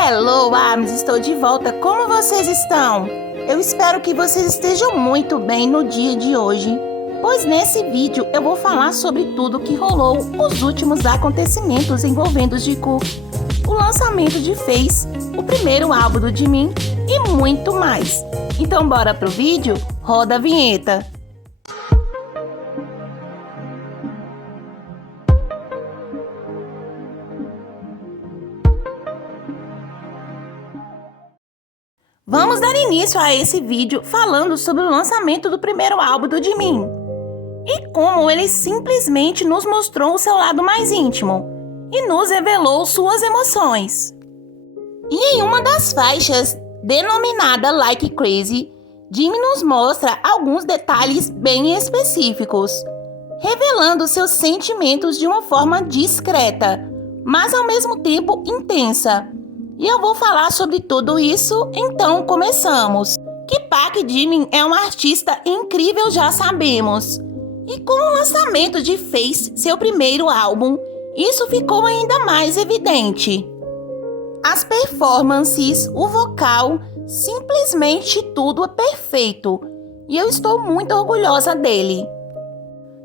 Hello, ARMYs! Estou de volta. Como vocês estão? Eu espero que vocês estejam muito bem no dia de hoje, pois nesse vídeo eu vou falar sobre tudo que rolou, os últimos acontecimentos envolvendo o Jungkook, o lançamento de Face, o primeiro álbum do Jimin e muito mais. Então bora pro vídeo? Roda a vinheta! Vamos dar início a esse vídeo falando sobre o lançamento do primeiro álbum do Jimin e como ele simplesmente nos mostrou o seu lado mais íntimo e nos revelou suas emoções. E em uma das faixas, denominada Like Crazy, Jimin nos mostra alguns detalhes bem específicos, revelando seus sentimentos de uma forma discreta, mas ao mesmo tempo intensa. E eu vou falar sobre tudo isso, então começamos. Que Park Jimin é um artista incrível, já sabemos. E com o lançamento de Face, seu primeiro álbum, isso ficou ainda mais evidente. As performances, o vocal, simplesmente tudo é perfeito. E eu estou muito orgulhosa dele.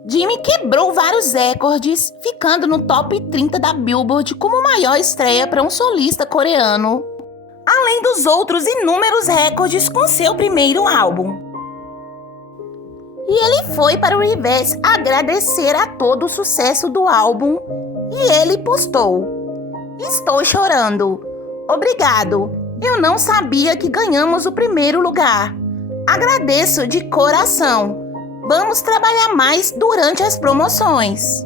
Jimin quebrou vários recordes, ficando no top 30 da Billboard como maior estreia para um solista coreano, além dos outros inúmeros recordes com seu primeiro álbum. E ele foi para o Reverse agradecer a todo o sucesso do álbum e ele postou: "Estou chorando. Obrigado. Eu não sabia que ganhamos o primeiro lugar. Agradeço de coração. Vamos trabalhar mais durante as promoções."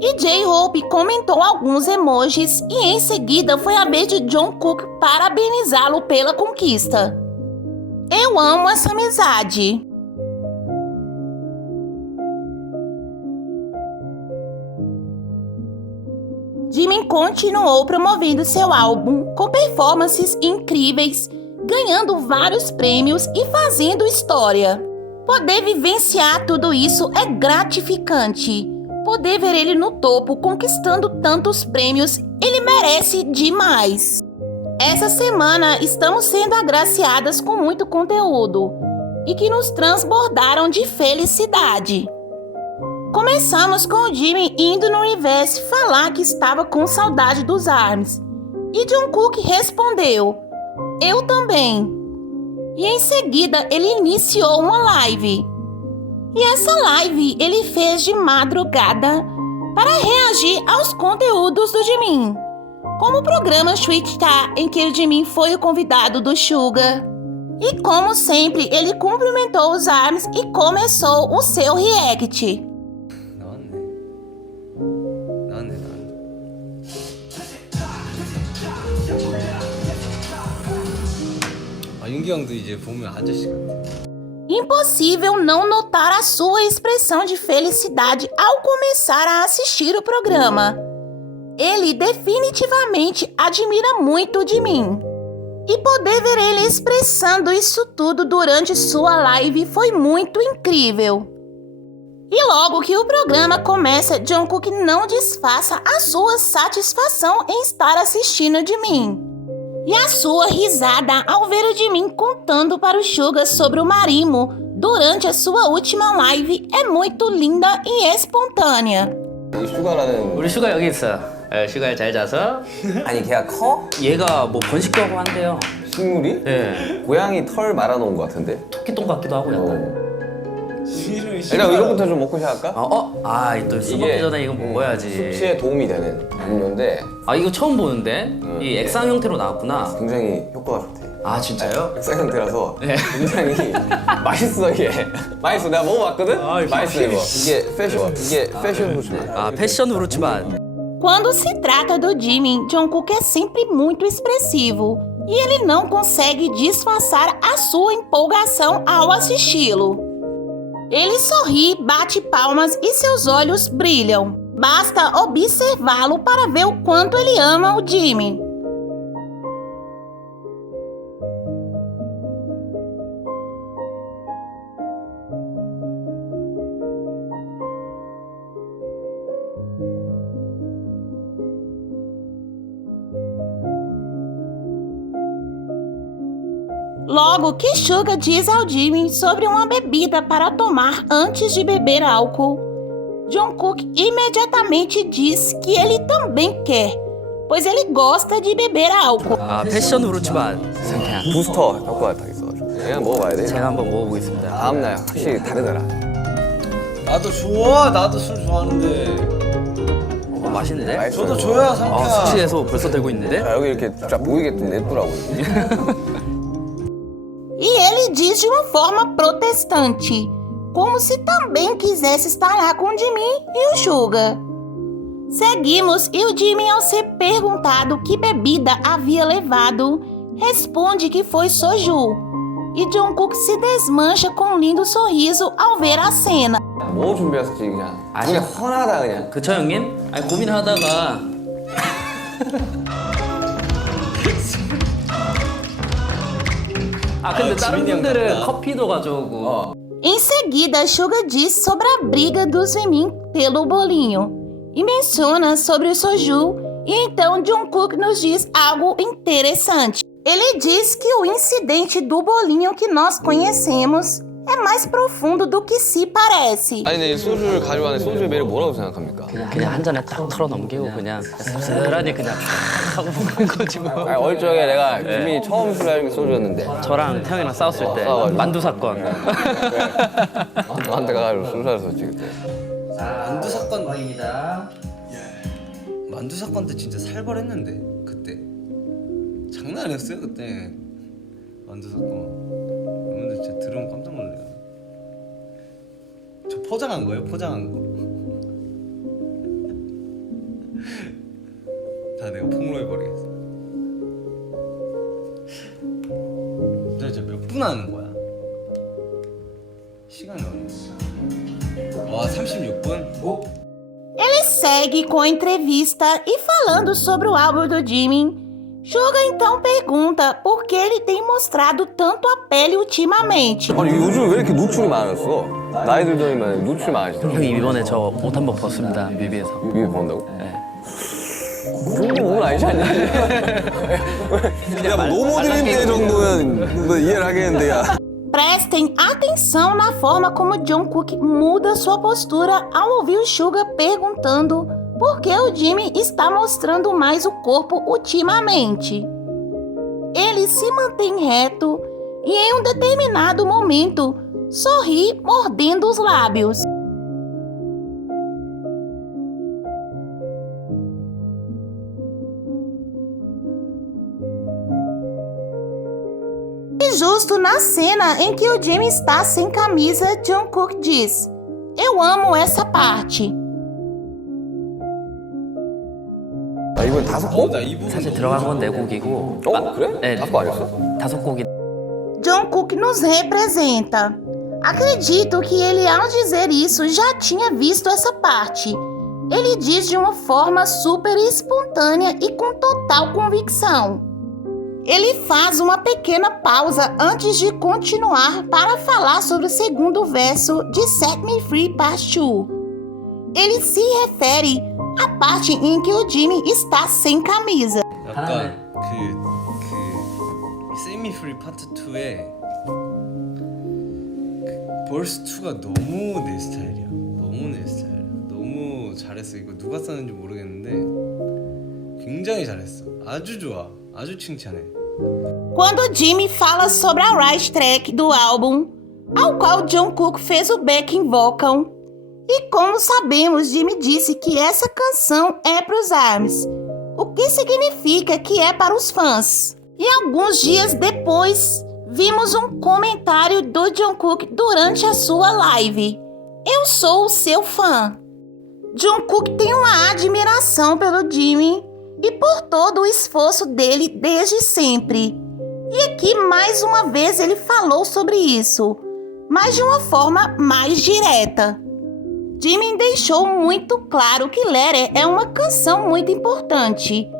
E J-Hope comentou alguns emojis e em seguida foi a vez de Jungkook parabenizá-lo pela conquista. Eu amo essa amizade. Jimin continuou promovendo seu álbum com performances incríveis, ganhando vários prêmios e fazendo história. Poder vivenciar tudo isso é gratificante. Poder ver ele no topo, conquistando tantos prêmios, ele merece demais. Essa semana estamos sendo agraciadas com muito conteúdo e que nos transbordaram de felicidade. Começamos com o Jimin indo no Reverse falar que estava com saudade dos ARMYs. E Jungkook respondeu: "Eu também." E em seguida ele iniciou uma live. E essa live ele fez de madrugada para reagir aos conteúdos do Jimin, como o programa Sweet Star, em que o Jimin foi o convidado do Suga. E como sempre, ele cumprimentou os ARMYs e começou o seu react. 윤기 형도 이제 보면 아저씨 같아. Impossível não notar a sua expressão de felicidade ao começar a assistir o programa. Ele definitivamente admira muito de mim. E poder ver ele expressando isso tudo durante sua live foi muito incrível. E logo que o programa começa, Jungkook não disfarça a sua satisfação em estar assistindo de mim. E a sua risada ao ver o Jimin contando para o Suga sobre o Marimo durante a sua última live é muito linda e espontânea. 우리 슈가 여기 있어요. 슈가 잘 자서. 아니 걔가 커? 얘가 뭐 번식하고 한대요. 식물이? 네. 고양이 털 말아놓은 것 같은데? 토끼똥 같기도 하고 약간. 일단 이거부터 좀 먹고 시작할까? 또 술 먹기 전에 이거 먹어야지. 숙취에 도움이 되는 음료인데 아 이거 처음 보는데? 이 액상 형태로 나왔구나. 굉장히 효과가 좋대. 아 진짜요? 액상 형태라서 네. 굉장히 맛있어 이게. 맛있어. 내가 먹어봤거든? 아, 맛있어 이거. 이게 패션 후추. 아 패션 후르츠만. Quando se trata do Jimin, Jungkook é sempre muito expressivo e ele não consegue disfarçar a sua empolgação ao assisti-lo. Ele sorri, bate palmas e seus olhos brilham. Basta observá-lo para ver o quanto ele ama o Jimin. Logo que Suga diz ao Jimin sobre uma bebida para tomar antes de beber álcool, Jungkook imediatamente diz que ele também quer, pois ele gosta de beber álcool. 아, 패션으로지만 상쾌한. 부스터 효과가 딱 있어가지고 그냥 먹어봐야 돼. 제가 한번 먹어보겠습니다. 다음날 확실히 다르더라. 나도 좋아. 나도 술 좋아하는데. 맛있는데? 맛있어요. 저도 줘야 상쾌한. 아, 숙취해소 벌써 되고 있는데? 자, 여기 이렇게 쫙 보이게끔 냈더라고. E ele diz de uma forma protestante, como se também quisesse estar lá com o Jimin e o Suga. Seguimos e o Jimin, ao ser perguntado que bebida havia levado, responde que foi soju. E Jungkook se desmancha com um lindo sorriso ao ver a cena. 뭐 준비했을지 그냥 아시아- 그냥 훤하다 그냥. 그쵸 형님? 아니 고민하다가 아 근데 다른 지민이 형 분들은 같다. 커피도 가져오고 Em seguida, Suga diz sobre a briga dos Jimin pelo bolinho e menciona sobre o soju, e então Jungkook nos diz algo interessante. Ele diz que o incidente do bolinho que nós conhecemos é mais profundo do que se parece. 아니 근데 이 소주를 가져가는 소주의 매력 뭐라고 생각합니까? 그냥 한 잔에 딱 털어 넘기고 그냥 씁쓸하니 그냥 탁 하고 먹는 거지 뭐. 아니, 어릴 적에 내가 김민이 처음 술 알게 소주였는데 저랑 태형이랑 싸웠을 때 싸워가지고. 만두 사건. 너한테 가가지고 술 사줬었지 그때. 만두 사건 만두 사건 때 진짜 살벌했는데 그때 장난 아니었어요 그때 만두 사건. 여러분들 진짜 들으면 깜짝 놀래요. 저 포장한 거예요? 포장한 거. 다 내가 폭로해버리겠어. 진짜 몇 분 하는 거야? 시간이 얼마? 와 36분? Ele segue com a entrevista e falando sobre o álbum do Jimin. Suga então pergunta por que ele tem mostrado tanto a pele ultimamente. 아니 요즘 왜 이렇게 노출이 많았어? 나이 들더니만 노출이 많아지더라고. 형이 이번에 저 옷 한 번 벗습니다 뮤비에서. 위에 본다고? 네. 그 정도는 아니지 않냐? 야, 뭐 노모드림대 정도면 뭐 이해를 하겠는데 야. Prestem atenção na forma como Jungkook muda sua postura ao ouvir o Suga perguntando por que o Jimin está mostrando mais o corpo ultimamente. Ele se mantém reto e em um determinado momento sorri mordendo os lábios. E justo na cena em que o Jimin está sem camisa, Jungkook diz: "Eu amo essa parte." 아 이번 다섯 곡? 나 이 부분 사실 들어간 건 네 곡이고. 그래? 네, 다섯 곡 아니었어? 다섯 곡이. Jungkook nos representa. Acredito que ele, ao dizer isso, já tinha visto essa parte. Ele diz de uma forma super espontânea e com total convicção. Ele faz uma pequena pausa antes de continuar para falar sobre o segundo verso de Set Me Free Part 2. Ele se refere à parte em que o Jimin está sem camisa. 약간 그 세미 프리 파트 2의 그 벌스 2가 너무 내 스타일이야. 너무 내 스타일. 너무 잘했어. 이거 누가 썼는지 모르겠는데 굉장히 잘했어. 아주 좋아. 아주 칭찬해. Quando Jimin fala sobre a right track do álbum, ao qual Jungkook fez o backing vocal, e como sabemos, Jimin disse que essa canção é para os ARMYs, o que significa que é para os fãs. E alguns dias depois, vimos um comentário do Jungkook durante a sua live. Eu sou o seu fã. Jungkook tem uma admiração pelo Jimin e por todo o esforço dele desde sempre. E aqui mais uma vez ele falou sobre isso, mas de uma forma mais direta. Jimin deixou muito claro que Letter é uma canção muito importante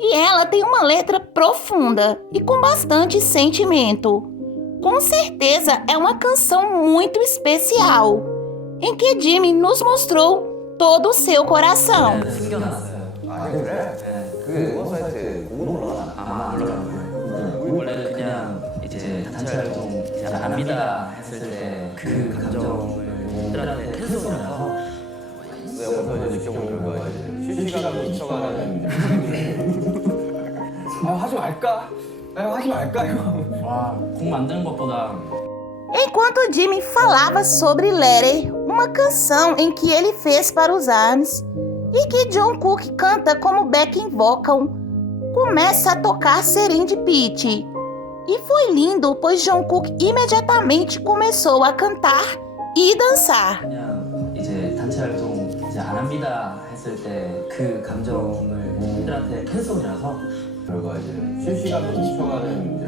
e ela tem uma letra profunda e com bastante sentimento. Com certeza é uma canção muito especial, em que Jimin nos mostrou todo o seu coração. 원래 그냥 이제 단체 단체 활동 이제 안 합니다 했을 때 그 감정을 팬들한테 팬송이라서 여기서 이제 느껴보는 거야. 실시간으로 스쳐가는. 하지 말까? 하지 말까 이거. 곡 만드는 것보다 Enquanto Jimmy falava sobre Letter, uma canção em que ele fez para os ARMYs, e que Jungkook canta como backing vocal, começa a tocar Serendipity. E foi lindo, pois Jungkook imediatamente começou a cantar e dançar. 그냥 이제 단체 활동 이제 안 합니다 했을 때 그 감정을 팬들한테 팬송이라서 결과 이제 실시간으로 스쳐가는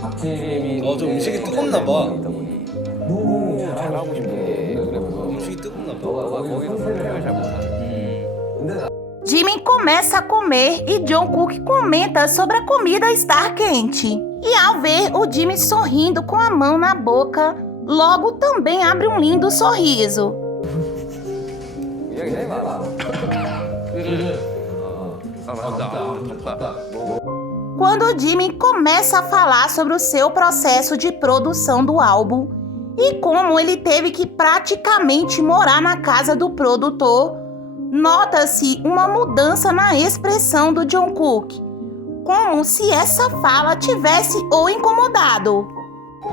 박재림이 좀 음식이 뜨겁나 봐. 너무 잘하고 싶은데 그래서 음식이 뜨겁나 봐. 너가 거기서 설명을 잘 못하네. Jimin começa a comer e Jungkook comenta sobre a comida estar quente. E ao ver o Jimmy sorrindo com a mão na boca, logo também abre um lindo sorriso. 이야기 해봐. Quando Jimmy começa a falar sobre o seu processo de produção do álbum e como ele teve que praticamente morar na casa do produtor, nota-se uma mudança na expressão do Jungkook, como se essa fala tivesse o incomodado.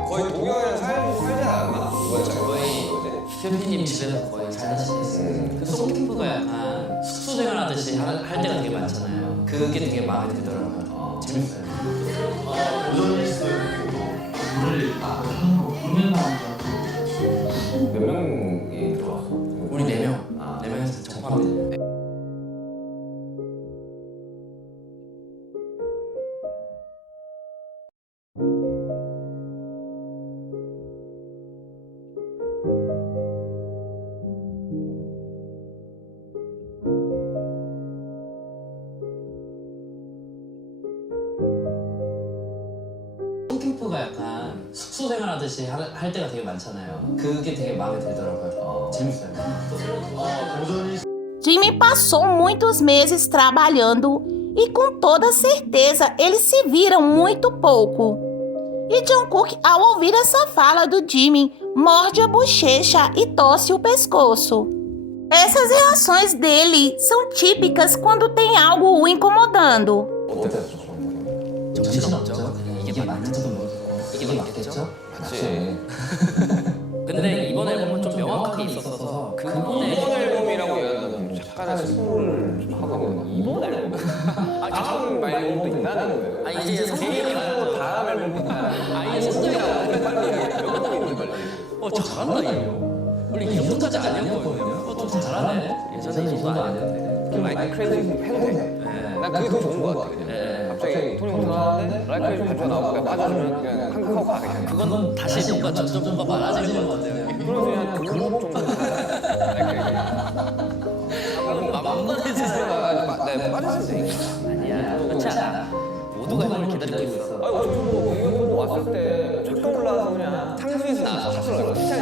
거의 동영이랑 살지 않았나? 거의 셰프님 집에서 거의 살다시피 그 송캠프가 약간 숙소 생활하듯이 할 때가 되게 많잖아요. 그게 되게 마음에 들더라고요. 재밌어요. 몇 명이 들어왔어? 우리 4명. 4명에서 접합니다. 캠프가 약간 숙소 생활하듯이 할 때가 되게 많잖아요. 그게 되게 마음에 들더라고요. 재밌어요. Jimmy passou muitos meses trabalhando e com toda certeza eles se viram muito pouco. E Jungkook, ao ouvir essa fala do Jimmy, morde a bochecha e torce o pescoço. Essas reações dele são típicas quando tem algo o incomodando. 정신없죠? 그냥 이게 맞는지도 모르겠고 이게 맞겠죠? 맞지. 근데 이번 앨범은 좀 명확하게 있었어서 이번 앨범이라고 얘기하면 약간의 스포를 하고 이번 앨범? 다음 앨범도 있다는 거예요. 이제 성격이 나요. 다음 앨범도 있다. 성격이라고 빨리 얘기해. 몇 명이 빨리. 잘한다 이거. 원래 이 정도까지 아니었거든요. 좀 잘하네. 예전에 이 정도 아니었는데. 라이크 크레이지 팬데. 난 그게 더 좋은 거 같아. 그냥. 갑자기 토니 몬타 나왔는데 라이크 크레이지 발표가 나오고 그냥 빠져주면 그냥 한국하고 가게. 그건 다시 뭔가 점점 뭔가 많아지는 것 같아요. 그러면 그냥 그거 정도. 네, 빠졌을 때. 아니야. 그렇지 않아. 모두가 형을 기다리고 있어. 아니 어차피 뭐 이거 보고 왔을 때 쫙 떠올라서 그냥 탕수에서 나와서 사실은 시작이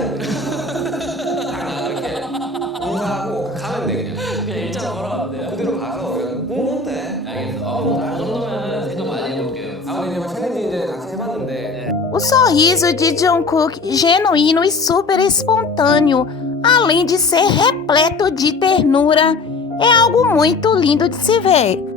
이렇게 인사하고 가면 돼 그냥. 그냥 일자로 걸어가면 돼요. 그대로 가서 그냥 뭐 어때? 알겠어. 그 정도면 생각 많이 해볼게요. 아무리 이제 챌린지 이제 같이 해봤는데 O sorriso de Jungkook, genuíno e super espontâneo, além de ser repleto de ternura, é algo muito lindo de se ver.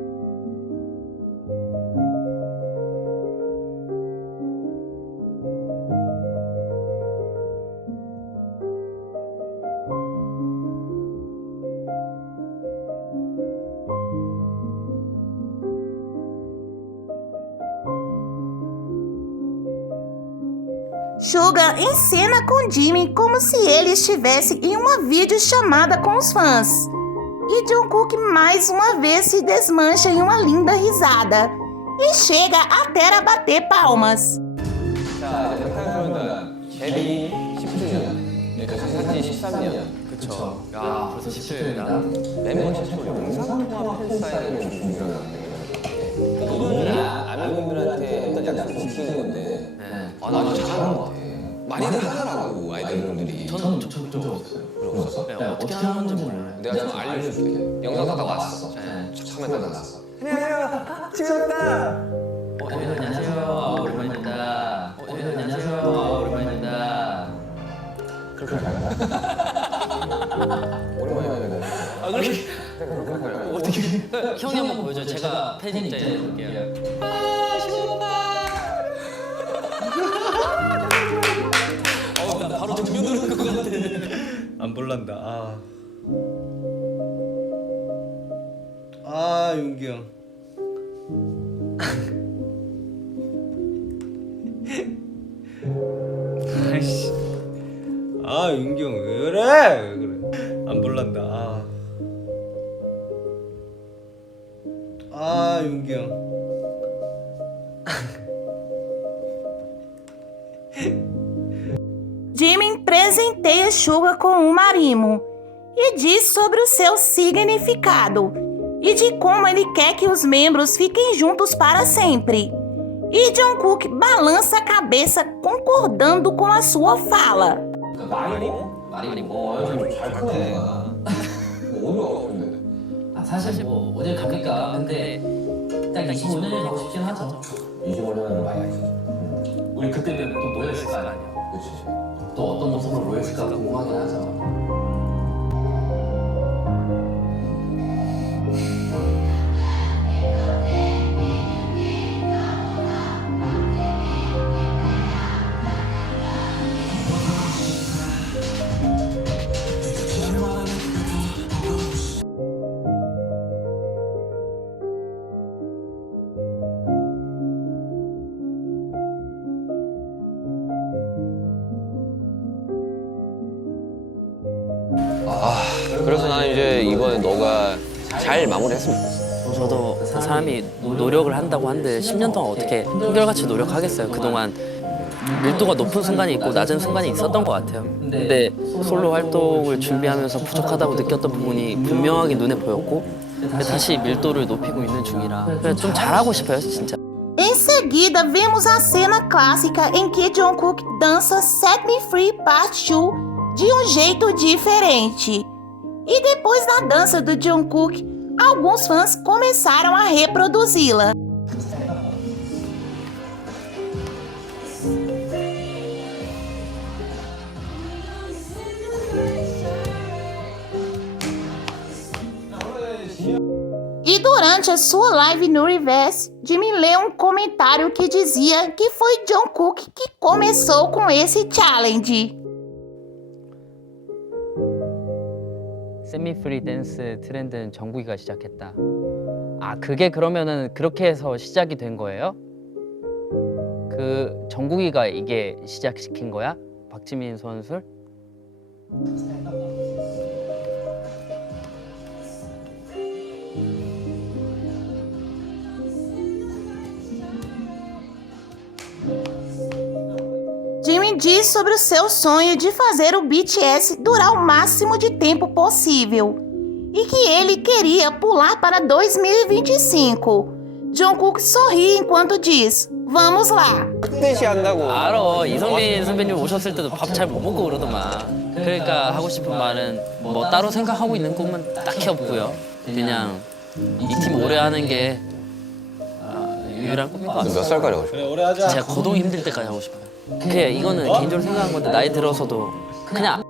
Suga encena com Jimmy como se ele estivesse em uma videochamada com os fãs. E Jungkook mais uma vez se desmancha em uma linda risada e chega até a bater palmas. 자 이제 타이틀은 데뷔 10주년 그러니까 산지 13년 그쵸. 야, 벌써 10주년이다. 멤버 최초 영상통화 팬사인을 좀 일어났는데 이거는 아미분들한테 어떤 약속을 지키는 건데 나 진짜 잘하는 것 같아. 많이들 하더라고 아이돌분들이. 저는 적극 없어요. 없어? 네, 어떻게 하는지 몰라요. 내가 좀 알려줄게. 영상 다 왔어. 처음에 다 나왔어. 안녕하세요. 지금 왔다. 안녕하세요. 오랜만입니다. 안녕하세요. 오랜만입니다. 오랜만에 아 그렇게 어떻게 형이 한번 보여줘. 제가 팬 입장에서 해볼게요. 나 바로 정면 누를 것 같아. 안 볼란다. 아 용기 형. 아이씨. 아 용기 형 왜 그래? 왜 그래? 안 볼란다. 아 용기 형. Jimmy presenteia Suga com um marimo e diz sobre o seu significado e de como ele quer que os membros fiquem juntos para sempre. E Jungkook balança a cabeça concordando com a sua fala. 말이 잘 크네 얘가. 어디로 가고 있는데? 사실 뭐 어딜 갑니까? 근데 딱 25년이 가고 싶긴 하죠. 25년은 많이 알지. 우리 그때는 또 모였을 거 아니에요. 그렇지. 또 어떤 모습으로 모였을까 궁금하긴 하죠. 그래서 나는 이제 이번에 너가 잘 마무리했으면 좋겠어. 저도 사람이 노력을 한다고 하는데 10년 동안 어떻게 한결같이 노력하겠어요. 그동안 밀도가 높은 순간이 있고 낮은 순간이 있었던 것 같아요. 근데 솔로 활동을 준비하면서 부족하다고 느꼈던 bu분이 분명하게 눈에 보였고 다시 밀도를 높이고 있는 중이라 좀 잘하고 싶어요, 진짜. Em seguida, vemos a cena clássica em que Jungkook dança Set Me Free Part 2 de um jeito diferente. E depois da dança do Jungkook, alguns fãs começaram a reproduzi-la. E durante a sua live no Reverse, Jimmy leu um comentário que dizia que foi Jungkook que começou com esse challenge. 세미프리 댄스 트렌드는 정국이가 시작했다. 아, 그게 그러면은 그렇게 해서 시작이 된 거예요? 그 정국이가 이게 시작시킨 거야? 박지민 선수를? Jimmy diz sobre o seu sonho de fazer o BTS durar o máximo de tempo possível e que ele queria pular para 2025. Jungkook sorri enquanto diz: "Vamos lá." 뜻이 한다고. 알어. 이성민 선배님 오셨을 때도 밥 잘 못 먹고 그러더만. 그러니까 하고 싶은 말은 뭐 따로 생각하고 있는 꿈은 딱히 없고요. 그냥 이 팀 오래 하는 게 유일한 꿈인 것 같아요. 몇 살까지 하고 싶어? 그래 오래 하자. 제가 거동이 힘들 때까지 하고 싶어요. 그게 이거는 개인적으로 생각한 건데 나이 들어서도 그냥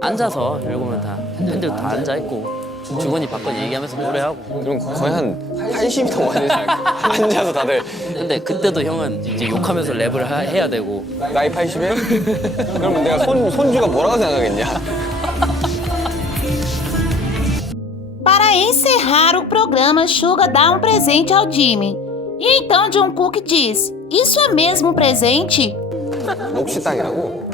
앉아서 읽으면 다 팬들 다 앉아 있고 주거니 받거니 얘기하면서 노래하고. 그럼 거의 한 80이 넘어야 되지 않을까? 앉아서 다들 근데 그때도 형은 이제 욕하면서 랩을 해야 되고. 나이 80에? 그러면 내가 손주가 뭐라고 생각하겠냐? Para encerrar o programa, Suga dá um presente ao Jimmy. E então Jungkook diz: "Isso é mesmo um presente?" 녹시땅이라고.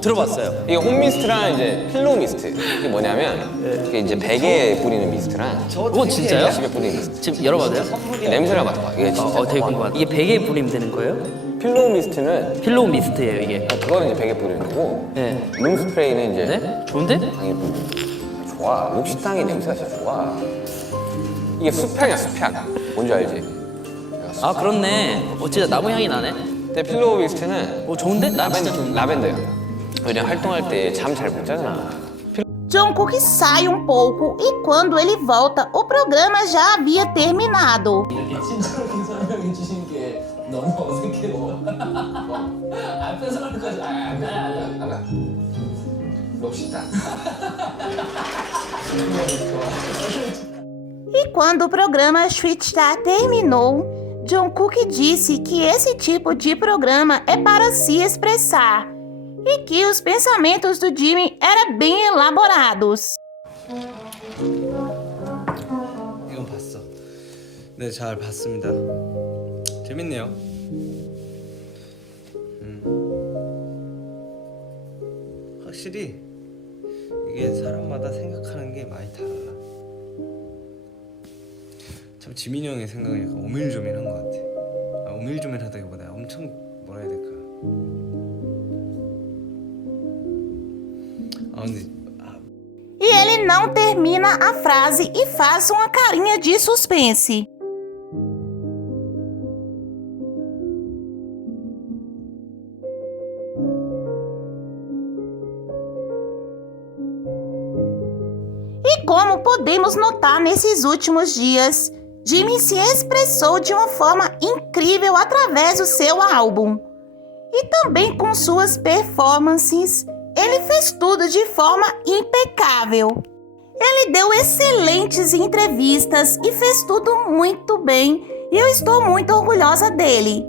들어봤어요. 이게 홈미스트랑 이제 필로우 미스트. 이게 뭐냐면 이게 이제 베개에 뿌리는 미스트랑 진짜요? 집에 뿌리는 미스트. 지금 열어봐도 돼요? 냄새를 맡아봐. 이게 진짜. 되게 궁금하다. 이게 베개에 뿌리면 되는 거예요? 필로우 미스트는 필로우 미스트예요, 이게. 그거는 이제 베개에 뿌리는 거고 네. 룸 스프레이는 이제 네? 좋은데? 땅에 뿌리는 거. 좋아. 녹시땅의 냄새가 진짜 좋아. 이게 수평이야 수평. 뭔지 알지? 아 그렇네. 진짜 나무 향이 나네. 근데 필로우 미스트는 좋은데? 나 진짜 좋은데? 라벤더야. 왜냐면 활동할 때 잠 잘 못 자잖아. Jungkook sai um pouco e quando ele volta, o programa já havia terminado. 친절하게 설명해 주신 게 너무 어색해요. 앞에서 하는 거지. 알아. 놉시다. E quando o programa Sweet Star terminou, Jungkook disse que esse tipo de programa é para se expressar e que os pensamentos do Jimin eram bem elaborados. 이건 봤어. 네, 잘 봤습니다. 재밌네요. 확실히 이게 사람마다 생각하는 게 많이 달라. 참 지민이 형의 생각은 약간 오밀조밀한 것 같아. 오밀조밀하다기보다 엄청 뭐라 해야 될까. 근데 E ele não termina a frase e faz uma carinha de suspense. E como podemos notar nesses últimos dias, Jimin se expressou de uma forma incrível através do seu álbum. E também com suas performances, ele fez tudo de forma impecável. Ele deu excelentes entrevistas e fez tudo muito bem, e eu estou muito orgulhosa dele.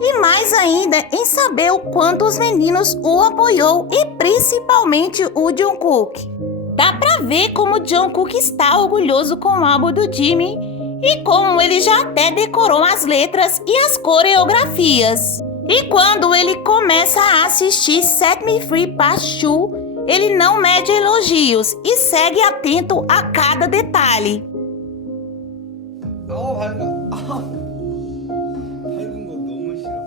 E mais ainda em saber o quanto os meninos o apoiou e principalmente o Jungkook. Dá pra ver como o Jungkook está orgulhoso com o álbum do Jimin e como ele já até decorou as letras e as coreografias. E quando ele começa a assistir Set Me Free Part 2, ele não mede elogios e segue atento a cada detalhe. 밝아. 밝은 거 너무 싫어.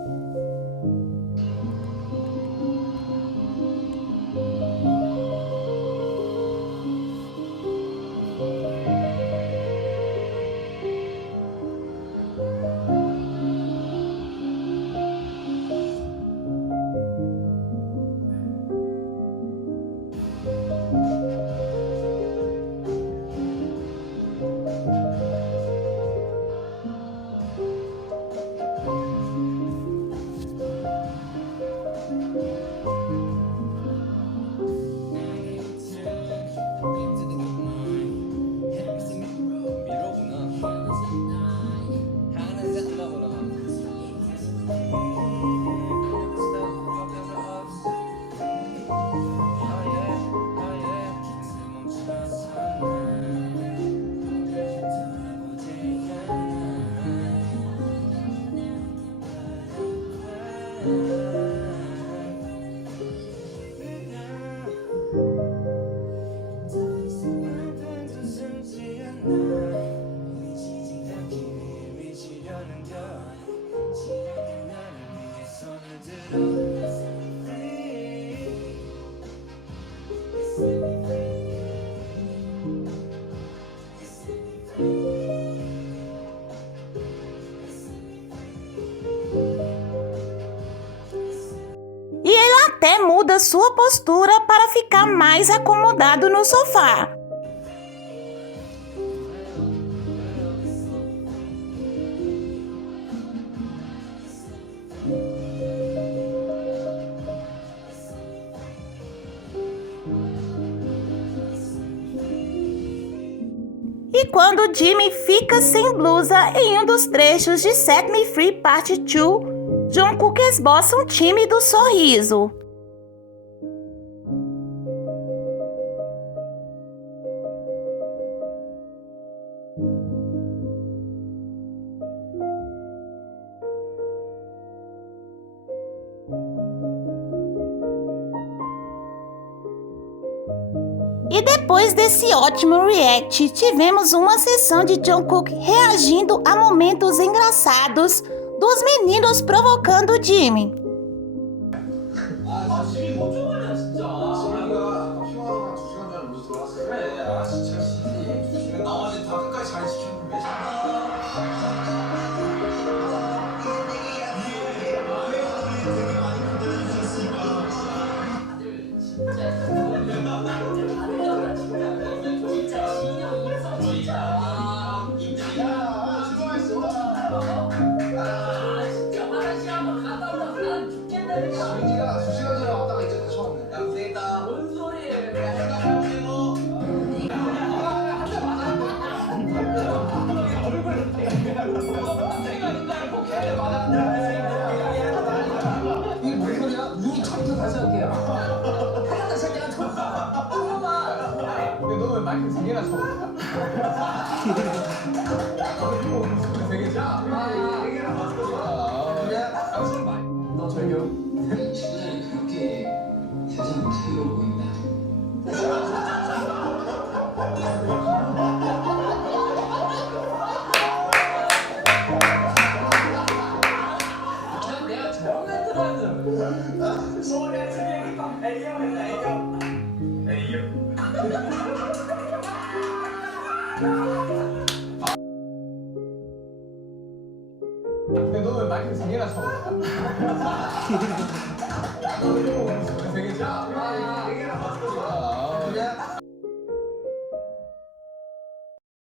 E ele até muda sua postura para ficar mais acomodado no sofá. E quando Jimmy fica sem blusa em um dos trechos de Set Me Free Part 2, Jungkook esboça um tímido sorriso. E depois desse ótimo react, tivemos uma sessão de Jungkook reagindo a momentos engraçados dos meninos provocando o Jimin.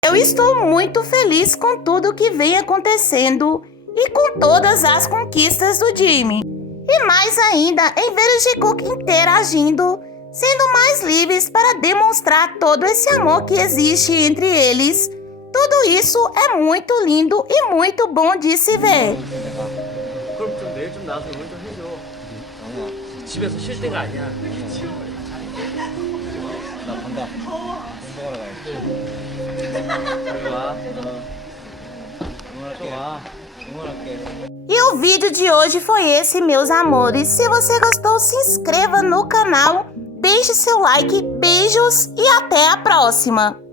Eu estou muito feliz com tudo que vem acontecendo e com todas as conquistas do Jimmy. E mais ainda, em ver o Jikook interagindo, sendo mais livres para demonstrar todo esse amor que existe entre eles. Tudo isso é muito lindo e muito bom de se ver. 그럼 좀 내일 좀 나와서 응원 좀 해줘. 집에서 쉴 때가 아니야. 나 간다. 운동하러 가야지. 여기 와. 응원할게. E o vídeo de hoje foi esse, meus amores. Se você gostou, se inscreva no canal, deixe seu like, beijos e até a próxima!